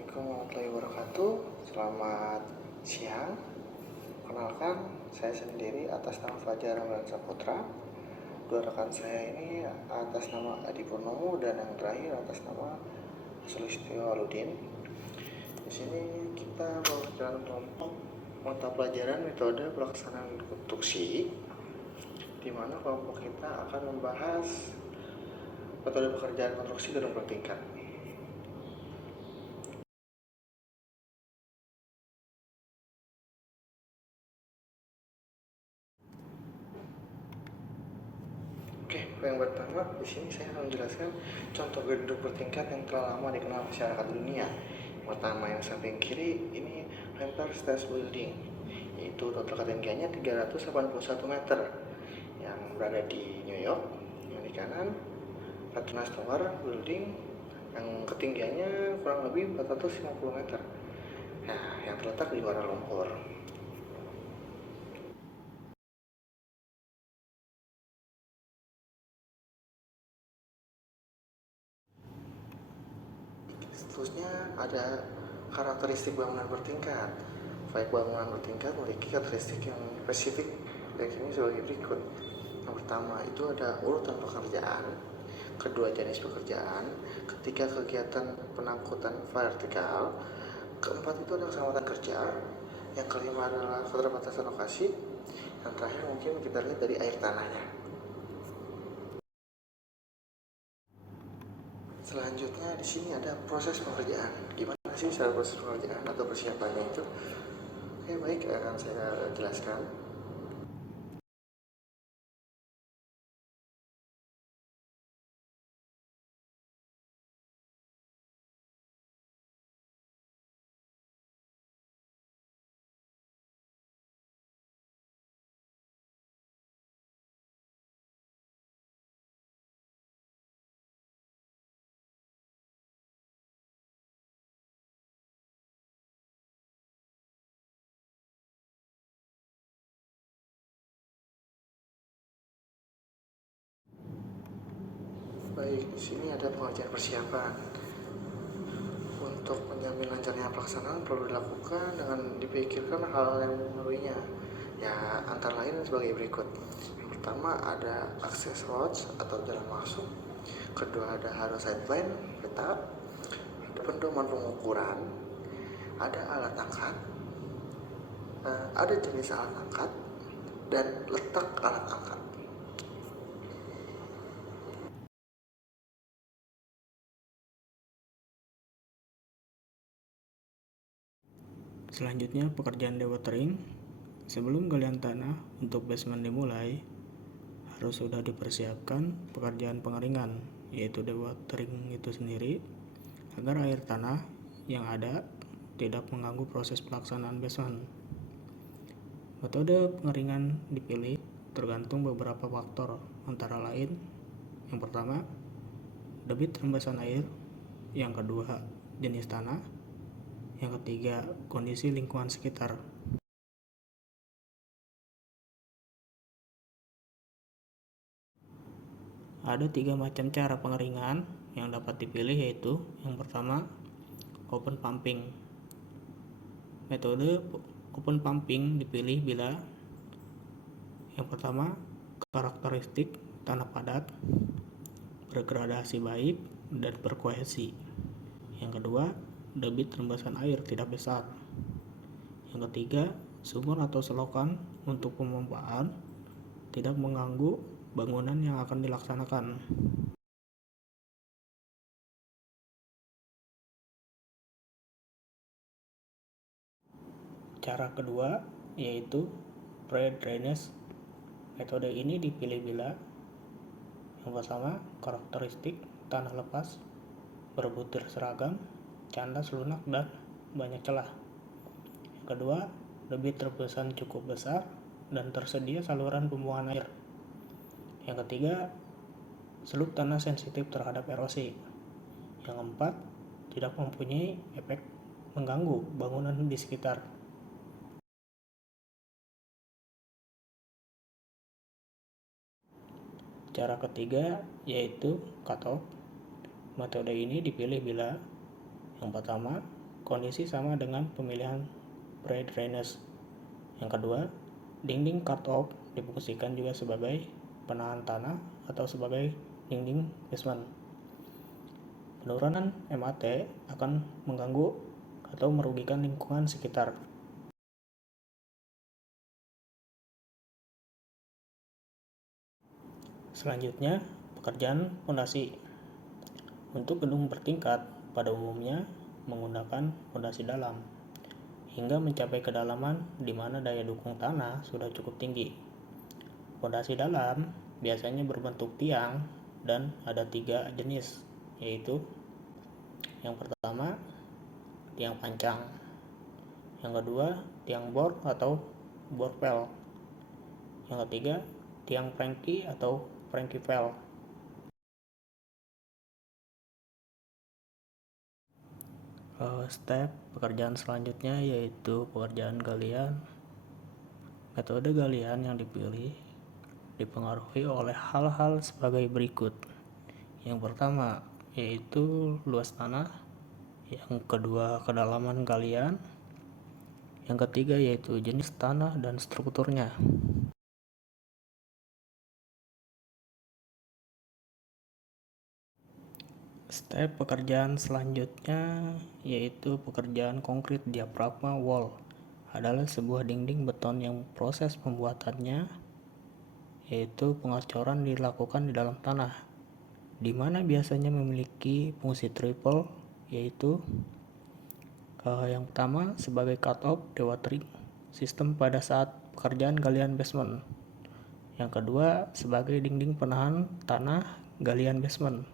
Assalamualaikum warahmatullahi wabarakatuh. Selamat siang. Kenalkan, saya sendiri atas nama Fajar Ramlan Saputra. Dua rekan saya ini atas nama Adi Purnomo dan yang terakhir atas nama Sulistyo Aludin. Di sini kita berjalan kelompok mata pelajaran metode pelaksanaan konstruksi, di mana kelompok kita akan membahas metode pekerjaan konstruksi gedung bertingkat. Oke, yang pertama di sini saya akan menjelaskan contoh gedung bertingkat yang telah lama dikenal masyarakat dunia. Yang pertama yang samping kiri ini Empire State Building, yaitu total ketinggiannya 381 meter yang berada di New York. Yang di kanan Petronas Tower Building yang ketinggiannya kurang lebih 450 meter. Nah, yang terletak di Kuala Lumpur. Seterusnya ada karakteristik bangunan bertingkat. Baik bangunan bertingkat memiliki karakteristik yang spesifik, yakni sebagai berikut. Yang pertama itu ada urutan pekerjaan, kedua jenis pekerjaan, ketiga kegiatan penangkutan vertikal, keempat itu ada keselamatan kerja, yang kelima adalah keterbatasan lokasi, yang terakhir mungkin kita lihat dari air tanahnya. Selanjutnya di sini ada proses pengerjaan. Gimana sih cara proses pengerjaan atau persiapannya itu? Oke, baik, akan saya jelaskan. Baik, di sini ada pengerjaan persiapan. Untuk menjamin lancarnya pelaksanaan perlu dilakukan dengan dipikirkan hal yang memenuhinya. Ya, antara lain sebagai berikut. Yang pertama ada akses roads atau jalan masuk. Kedua ada harus side plan, peta. Ada pedoman pengukuran. Ada alat angkat. Ada jenis alat angkat dan letak alat angkat. Selanjutnya pekerjaan dewatering. Sebelum galian tanah untuk basement dimulai, harus sudah dipersiapkan pekerjaan pengeringan, yaitu dewatering itu sendiri, agar air tanah yang ada tidak mengganggu proses pelaksanaan basement. Metode pengeringan dipilih tergantung beberapa faktor, antara lain yang pertama, debit rembesan air, yang kedua, jenis tanah, yang ketiga, kondisi lingkungan sekitar. Ada 3 macam cara pengeringan yang dapat dipilih, yaitu yang pertama, open pumping. Metode open pumping dipilih bila yang pertama, karakteristik tanah padat, bergradasi baik, dan berkohesi. Yang kedua, debit rembesan air tidak besar. Yang ketiga, sumur atau selokan untuk pemompaan tidak mengganggu bangunan yang akan dilaksanakan. Cara kedua yaitu pre-drainage. Metode ini dipilih bila yang pertama, karakteristik tanah lepas, berbutir seragam, candas lunak, dan banyak celah. Yang kedua, debit rembesan cukup besar dan tersedia saluran pembuangan air. Yang ketiga, seluk tanah sensitif terhadap erosi. Yang keempat, tidak mempunyai efek mengganggu bangunan di sekitar. Cara ketiga yaitu cut-off. Metode ini dipilih bila yang pertama, kondisi sama dengan pemilihan pre-drainage. Yang kedua, dinding cut-off difungsikan juga sebagai penahan tanah atau sebagai dinding basement. Penurunan MAT akan mengganggu atau merugikan lingkungan sekitar. Selanjutnya, pekerjaan fondasi. Untuk gedung bertingkat, pada umumnya menggunakan fondasi dalam hingga mencapai kedalaman di mana daya dukung tanah sudah cukup tinggi. Fondasi dalam biasanya berbentuk tiang dan ada 3 jenis, yaitu yang pertama tiang pancang, yang kedua tiang bor atau borvel, yang ketiga tiang Frankie atau Frankie-Vel. Step pekerjaan selanjutnya yaitu pekerjaan galian. Metode galian yang dipilih dipengaruhi oleh hal-hal sebagai berikut. Yang pertama yaitu luas tanah, yang kedua kedalaman galian, yang ketiga yaitu jenis tanah dan strukturnya. Step pekerjaan selanjutnya yaitu pekerjaan konkret diafragma wall. Adalah sebuah dinding beton yang proses pembuatannya yaitu pengocoran dilakukan di dalam tanah, di mana biasanya memiliki fungsi triple, yaitu yang pertama sebagai cut-off dewatering sistem pada saat pekerjaan galian basement, yang kedua sebagai dinding penahan tanah galian basement,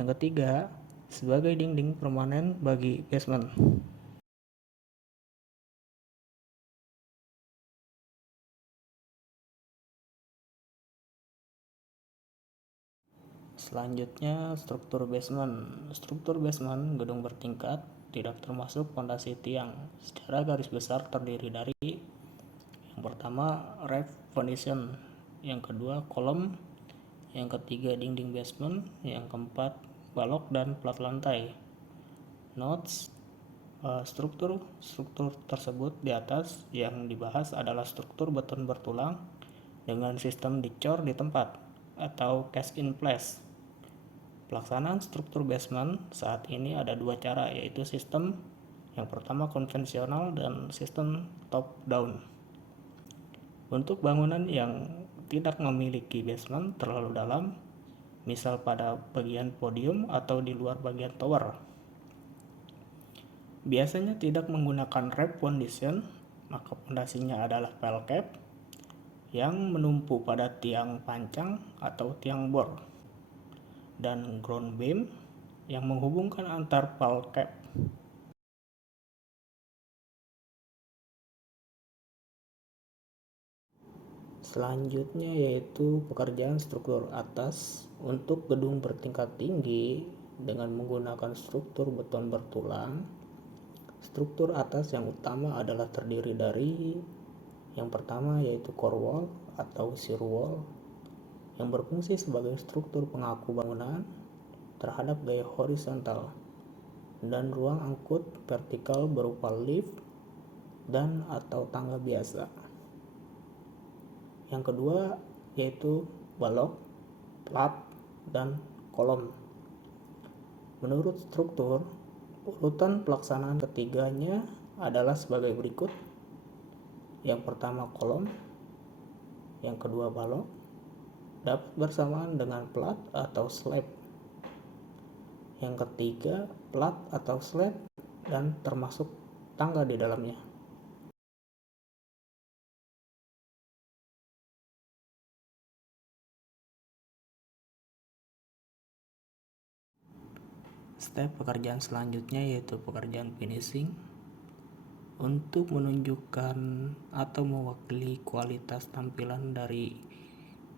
yang ketiga sebagai dinding permanen bagi basement. Selanjutnya struktur basement. Struktur basement gedung bertingkat tidak termasuk fondasi tiang. Secara garis besar terdiri dari yang pertama roof foundation, yang kedua kolom, yang ketiga dinding basement, yang keempat balok dan plat lantai. Notes: struktur tersebut di atas yang dibahas adalah struktur beton bertulang dengan sistem dicor di tempat atau cast in place. Pelaksanaan struktur basement saat ini ada 2 cara, yaitu sistem yang pertama konvensional dan sistem top down. Untuk bangunan yang tidak memiliki basement terlalu dalam, misal pada bagian podium atau di luar bagian tower, biasanya tidak menggunakan roof foundation, maka fondasinya adalah pile cap yang menumpu pada tiang pancang atau tiang bor, dan ground beam yang menghubungkan antar pile cap. Selanjutnya yaitu pekerjaan struktur atas untuk gedung bertingkat tinggi dengan menggunakan struktur beton bertulang. Struktur atas yang utama adalah terdiri dari yang pertama yaitu core wall atau shear wall yang berfungsi sebagai struktur pengaku bangunan terhadap gaya horizontal, dan ruang angkut vertikal berupa lift dan atau tangga biasa. Yang kedua yaitu balok, plat, dan kolom. Menurut struktur, urutan pelaksanaan ketiganya adalah sebagai berikut. Yang pertama kolom, yang kedua balok, dapat bersamaan dengan plat atau slab. Yang ketiga plat atau slab dan termasuk tangga di dalamnya. Step pekerjaan selanjutnya yaitu pekerjaan finishing. Untuk menunjukkan atau mewakili kualitas tampilan dari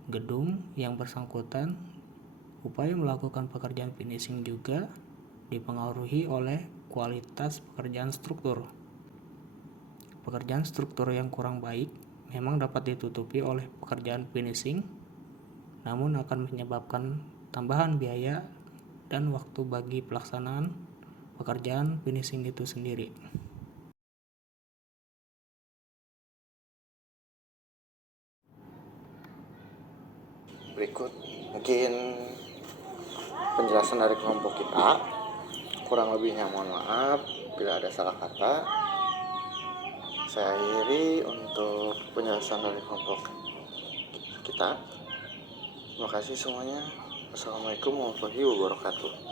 gedung yang bersangkutan, upaya melakukan pekerjaan finishing juga dipengaruhi oleh kualitas pekerjaan struktur. Pekerjaan struktur yang kurang baik memang dapat ditutupi oleh pekerjaan finishing, namun akan menyebabkan tambahan biaya dan waktu bagi pelaksanaan pekerjaan finishing itu sendiri. Berikut mungkin penjelasan dari kelompok kita. Kurang lebihnya mohon maaf bila ada salah kata. Saya akhiri untuk penjelasan dari kelompok kita. Terima kasih semuanya. Assalamualaikum warahmatullahi wabarakatuh.